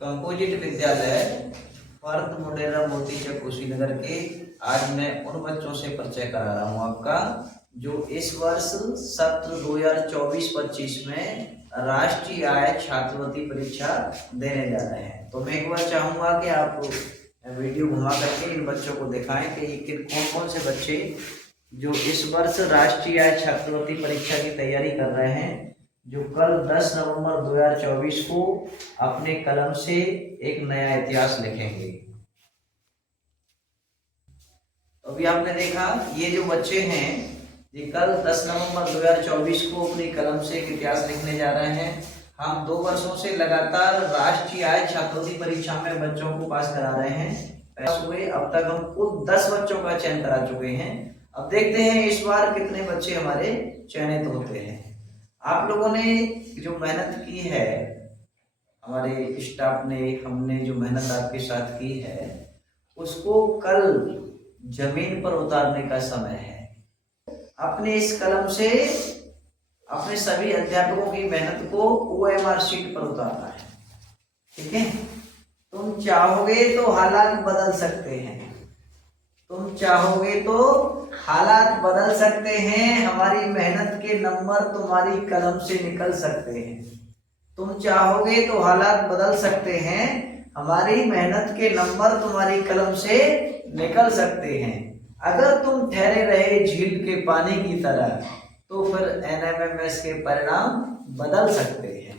Composite विद्यालय फर्द मोडेरा मोतीचक कुशीनगर के आज मैं उन बच्चों से परिचय करा रहा हूँ आपका जो इस वर्ष सत्र 2024-25 में राष्ट्रीय आय छात्रवृत्ति परीक्षा देने जा रहे हैं। तो मैं एक बार चाहूँगा कि आप वीडियो घुमा करके इन बच्चों को दिखाएं कि कौन कौन से बच्चे जो इस वर्ष राष्ट्रीय आय छात्रवृत्ति परीक्षा की तैयारी कर रहे हैं, जो कल 10 नवंबर 2024 को अपने कलम से एक नया इतिहास लिखेंगे। अभी आपने देखा ये जो बच्चे हैं ये कल 10 नवंबर 2024 को अपनी कलम से एक इतिहास लिखने जा रहे हैं। हम 2 वर्षों से लगातार राष्ट्रीय आय छात्रवृत्ति परीक्षा में बच्चों को पास करा रहे हैं। पास हुए अब तक हम कुल 10 बच्चों का चयन करा चुके हैं। अब देखते हैं इस बार कितने बच्चे हमारे चयनित होते हैं। आप लोगों ने जो मेहनत की है, हमारे स्टाफ ने, हमने जो मेहनत आपके साथ की है उसको कल जमीन पर उतारने का समय है। अपने इस कलम से अपने सभी अध्यापकों की मेहनत को OMR शीट पर उतारना है। ठीक है, तुम चाहोगे तो हालात बदल सकते हैं, तुम चाहोगे तो हालात बदल सकते हैं। हमारी मेहनत के नंबर तुम्हारी कलम से निकल सकते हैं। तुम चाहोगे तो हालात बदल सकते हैं, हमारी मेहनत के नंबर तुम्हारी कलम से निकल सकते हैं। अगर तुम ठहरे रहे झील के पानी की तरह तो फिर NMMS के परिणाम बदल सकते हैं।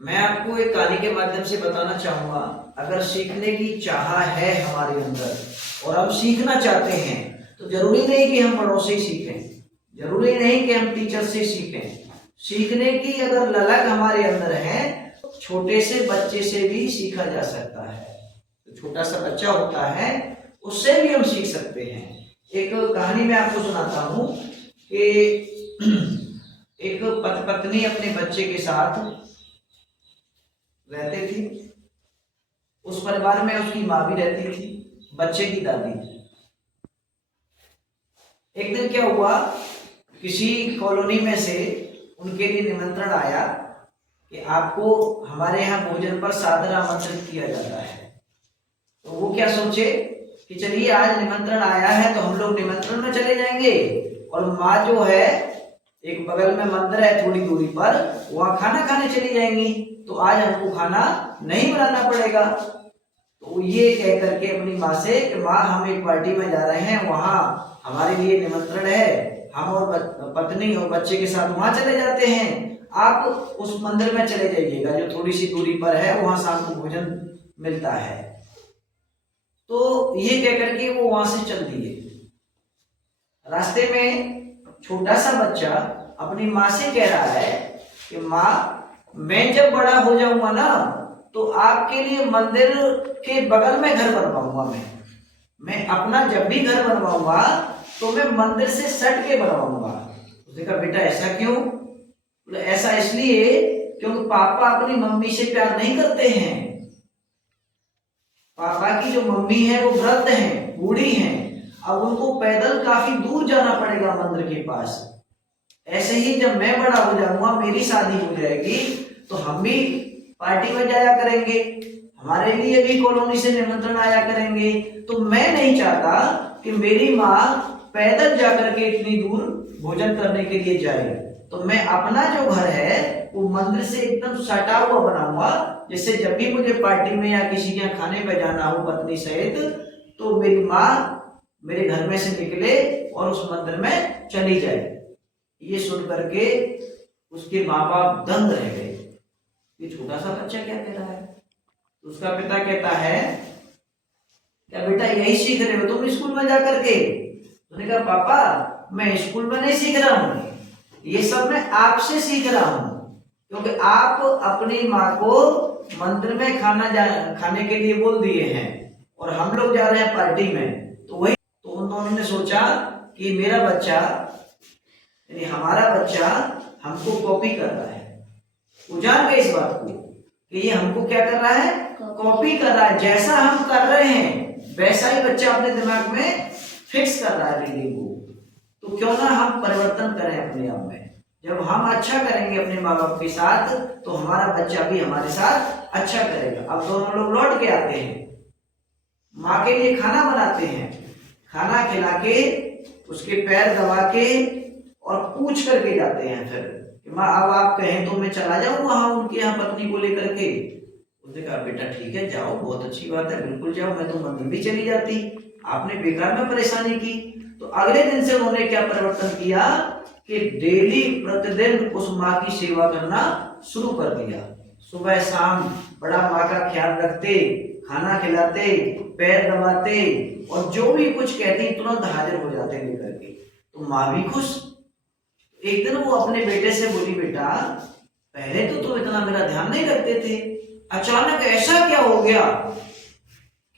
मैं आपको एक कहानी के माध्यम से बताना चाहूंगा, अगर सीखने की चाह है हमारे अंदर और हम सीखना चाहते हैं तो जरूरी नहीं कि हम बड़ों से ही सीखें, जरूरी नहीं कि हम टीचर से सीखें। सीखने की अगर ललक हमारे अंदर है, छोटे से बच्चे से भी सीखा जा सकता है। तो छोटा सा बच्चा होता है उससे भी हम सीख सकते हैं। एक कहानी मैं आपको सुनाता हूँ कि एक पत्नी अपने बच्चे के साथ रहते थी। उस परिवार में उसकी माँ भी रहती थी, बच्चे की दादी। एक दिन क्या हुआ, किसी कॉलोनी में से उनके लिए निमंत्रण आया कि आपको हमारे यहाँ भोजन पर सादर आमंत्रित किया जाता है। तो वो क्या सोचे कि चलिए आज निमंत्रण आया है तो हम लोग निमंत्रण में चले जाएंगे, और माँ जो है एक बगल में मंदिर है थोड़ी दूरी पर, वहां खाना खाने चली जाएंगी, तो आज हमको खाना नहीं बनाना पड़ेगा। तो ये कह करके अपनी माँ से कि माँ हम एक पार्टी में जा रहे हैं, वहां हमारे लिए निमंत्रण है, हम और पत्नी और बच्चे के साथ वहां चले जाते हैं, आप उस मंदिर में चले जाइएगा जो थोड़ी सी दूरी पर है, वहां शाम को भोजन मिलता है। तो ये कह करके वो वहां से चल दिए। रास्ते में छोटा सा बच्चा अपनी माँ से कह रहा है कि माँ मैं जब बड़ा हो जाऊंगा ना तो आपके लिए मंदिर के बगल में घर बनवाऊंगा। मैं अपना जब भी घर बनवाऊंगा तो मैं मंदिर से सट के बनवाऊंगा। उसने कहा बेटा ऐसा क्यों? ऐसा इसलिए क्योंकि पापा अपनी मम्मी से प्यार नहीं करते हैं। पापा की जो मम्मी है वो वृद्ध हैं, बूढ़ी हैं, अब उनको पैदल काफी दूर जाना पड़ेगा मंदिर के पास। ऐसे ही जब मैं बड़ा हो जाऊंगा, मेरी शादी हो जाएगी, तो हम भी पार्टी में जाया करेंगे, हमारे लिए भी कॉलोनी से निमंत्रण आया करेंगे। तो मैं नहीं चाहता कि मेरी माँ पैदल जाकर के इतनी दूर भोजन करने के लिए जाए। तो मैं अपना जो घर है वो मंदिर से एकदम सटा हुआ बनाऊंगा, जिससे जब भी मुझे पार्टी में या किसी के यहाँ खाने पे जाना हो पत्नी सहित, तो मेरी माँ मेरे घर में से निकले और उस मंदिर में चली जाए। ये सुन करके उसके माँ बाप दंग रह गए, ये छोटा सा बच्चा क्या कह रहा है। तो उसका पिता कहता है क्या बेटा यही सीख रहे हो तुम स्कूल में जा करके? उसने कहा पापा मैं स्कूल में नहीं सीख रहा हूँ, ये सब मैं आपसे सीख रहा हूँ, क्योंकि आप अपनी माँ को मंदिर में खाने के लिए बोल दिए हैं और हम लोग जा रहे हैं पार्टी में। तो वही तो उन दोनों ने सोचा कि मेरा बच्चा यानी हमारा बच्चा हमको कॉपी कर रहा है। वो जान गए इस बात को कि ये हमको क्या कर रहा है, कॉपी कर रहा है। जैसा हम कर रहे हैं वैसा ही बच्चा अपने दिमाग में फिक्स कर रहा है रीडिंग को। तो क्यों ना हम परिवर्तन करें अपने आप में। जब हम अच्छा करेंगे अपने माँ बाप के साथ तो हमारा बच्चा भी हमारे साथ अच्छा करेगा। अब दोनों लोग लौट के आते हैं, माँ के लिए खाना बनाते हैं, खाना खिला के उसके पैर दबा के और पूछ करके जाते हैं फिर कि माँ अब आप कहें तो मैं चला जाऊं वहां उनके यहाँ पत्नी को लेकर के। उसने कहा बेटा ठीक है जाओ, बहुत अच्छी बात है, बिल्कुल जाओ, मैं तो मंदिर भी चली जाती, आपने बेकार में परेशानी की। तो अगले दिन से उन्होंने क्या परिवर्तन किया कि डेली प्रतिदिन उस माँ की सेवा करना शुरू कर दिया। सुबह शाम बड़ा माँ का ख्याल रखते, खाना खिलाते, पैर दबाते और जो भी कुछ कहती तुरंत हाजिर हो जाते लेकर के। तो माँ भी खुश। एक दिन वो अपने बेटे से बोली बेटा पहले तो तुम इतना मेरा ध्यान नहीं रखते थे, अचानक ऐसा क्या हो गया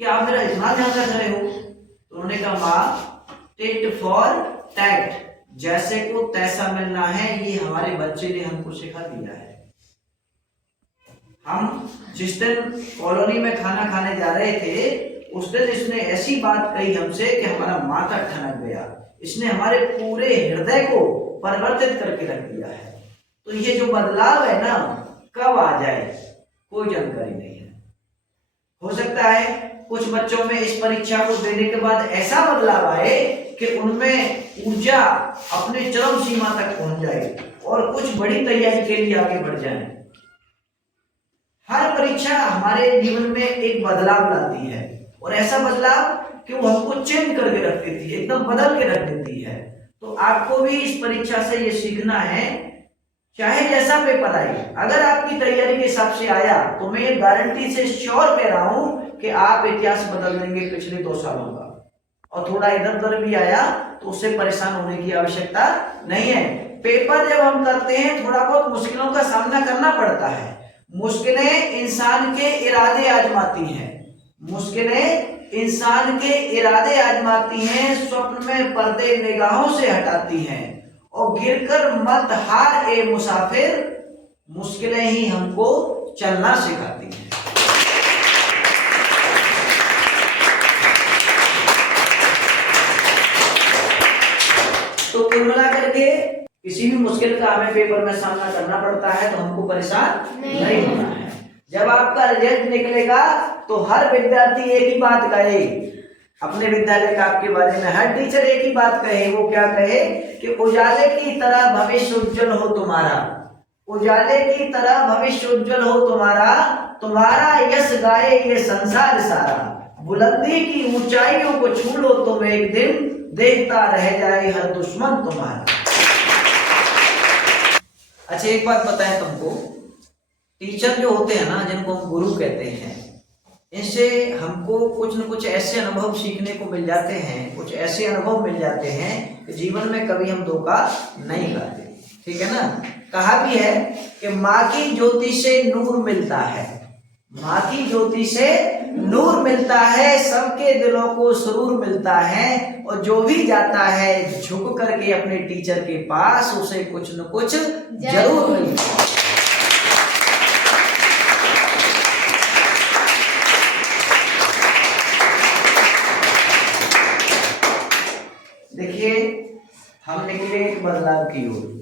कि आप मेरा इतना ध्यान रख रहे हो। तो उन्होंने कहा माँ टिट फॉर टैट, जैसे को तैसा मिलना है, ये हमारे बच्चे ने हमको सिखा दिया है। हम जिस दिन कॉलोनी में खाना खाने जा रहे थे उस दिन इसने ऐसी बात कही हमसे कि हमारा माथा ठनक गया। इसने हमारे पूरे हृदय को परिवर्तित करके रख दिया है। तो ये जो बदलाव है ना कब आ जाए कोई जानकारी नहीं है। हो सकता है कुछ बच्चों में इस परीक्षा को देने के बाद ऐसा बदलाव आए कि उनमें ऊर्जा अपने चरम सीमा तक पहुंच जाए और कुछ बड़ी तैयारी के लिए आगे बढ़ जाए। हर परीक्षा हमारे जीवन में एक बदलाव लाती है और ऐसा बदलाव कि वो हमको चेंज करके रख देती है, एकदम बदल के रख देती है। तो आपको भी इस परीक्षा से ये सीखना है, चाहे जैसा पेपर आए, अगर आपकी तैयारी के हिसाब से आया तो मैं ये गारंटी से श्योर कह रहा हूं कि आप इतिहास बदल देंगे पिछले 2 सालों का। और थोड़ा इधर उधर भी आया तो उससे परेशान होने की आवश्यकता नहीं है। पेपर जब हम करते हैं थोड़ा बहुत मुश्किलों का सामना करना पड़ता है। मुश्किलें इंसान के इरादे आजमाती हैं, मुश्किलें इंसान के इरादे आजमाती हैं, स्वप्न में पर्दे निगाहों से हटाती हैं और गिरकर मत हार ए मुसाफिर, मुश्किलें ही हमको चलना सिखाती हैं। तो कुल मिला करके किसी भी मुश्किल का हमें पेपर में सामना करना पड़ता है तो हमको परेशान नहीं होना है। जब आपका रिजल्ट निकलेगा तो हर विद्यार्थी एक ही बात कहे, अपने विद्यालय का आपके बारे में हर टीचर एक ही बात कहे। वो क्या कहे कि उजाले की तरह भविष्य उज्जवल हो तुम्हारा, उजाले की तरह भविष्य उज्जवल हो तुम्हारा, तुम्हारा यश गाए ये संसार सारा, बुलंदी की ऊंचाइयों को छू लो तुम एक दिन, देखता रह जाए हर दुश्मन तुम्हारा। अच्छा एक बात पता है तुमको, टीचर जो होते हैं ना जिनको हम गुरु कहते हैं, इनसे हमको कुछ न कुछ ऐसे अनुभव सीखने को मिल जाते हैं, कुछ ऐसे अनुभव मिल जाते हैं कि जीवन में कभी हम धोखा नहीं खाते। ठीक है ना। कहा भी है कि माँ की ज्योति से नूर मिलता है, माँ की ज्योति से नूर मिलता है, सबके दिलों को सुरूर मिलता है और जो भी जाता है झुक करके अपने टीचर के पास उसे कुछ न कुछ जरूर मिलता है। देखिए हम निकले एक बदलाव की ओर।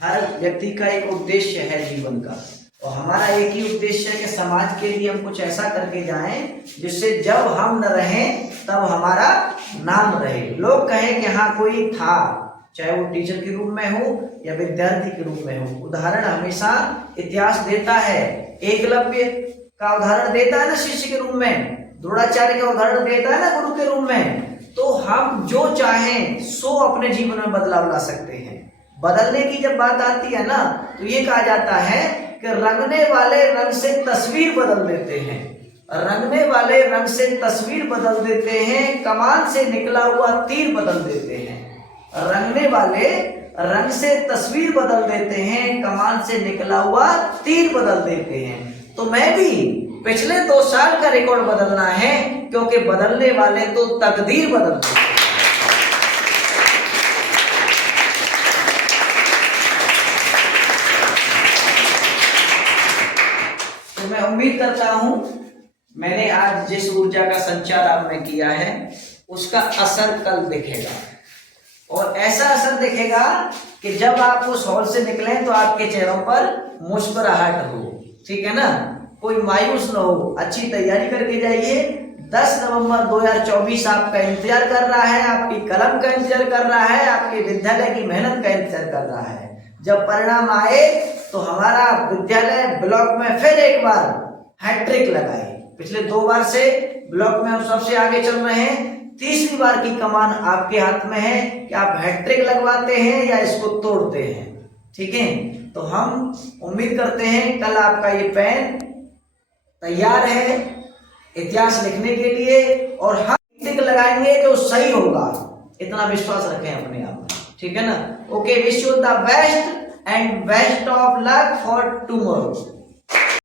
हर व्यक्ति का एक उद्देश्य है जीवन का और हमारा एक ही उद्देश्य है कि समाज के लिए हम कुछ ऐसा करके जाएं जिससे जब हम न रहें तब हमारा नाम रहे। लोग कहें कि हाँ कोई था, चाहे वो टीचर के रूप में हो या विद्यार्थी के रूप में हो। उदाहरण हमेशा इतिहास देता है, एकलव्य का उदाहरण देता है ना शिष्य के रूप में, द्रोणाचार्य का उदाहरण देता है ना गुरु के रूप में। तो हम जो चाहें सो अपने जीवन में बदलाव ला सकते हैं। बदलने की जब बात आती है ना तो ये कहा जाता है कि रंगने वाले रंग से तस्वीर बदल देते हैं, रंगने वाले रंग से तस्वीर बदल देते हैं, कमान से निकला हुआ तीर बदल देते हैं। रंगने वाले रंग से तस्वीर बदल देते हैं, कमान से निकला हुआ तीर बदल देते हैं। तो मैं भी पिछले 2 साल का रिकॉर्ड बदलना है क्योंकि बदलने वाले तो तकदीर बदलते हैं। तो मैं उम्मीद करता हूं मैंने आज जिस ऊर्जा का संचार आप में किया है उसका असर कल दिखेगा। और ऐसा असर दिखेगा कि जब आप उस हॉल से निकले तो आपके चेहरों पर मुस्कुराहट हो, ठीक है ना, कोई मायूस ना हो। अच्छी तैयारी करके जाइए। 10 नवंबर 2024 आपका इंतजार कर रहा है, आपकी कलम का इंतजार कर रहा है, आपके विद्यालय की मेहनत का इंतजार कर रहा है। जब परिणाम आए तो हमारा विद्यालय ब्लॉक में फिर एक बार हैट्रिक लगाए। पिछले 2 बार से ब्लॉक में हम सबसे आगे चल रहे हैं, तीसरी बार की कमान आपके हाथ में है कि आप हैट्रिक लगवाते हैं या इसको तोड़ते हैं, ठीक है। तो हम उम्मीद करते हैं कल आपका ये पेन तैयार है इतिहास लिखने के लिए, और हम टिक लगाएंगे जो सही होगा, इतना विश्वास रखें अपने आप में, ठीक है ना। Okay, wish you the best and best of luck for tomorrow.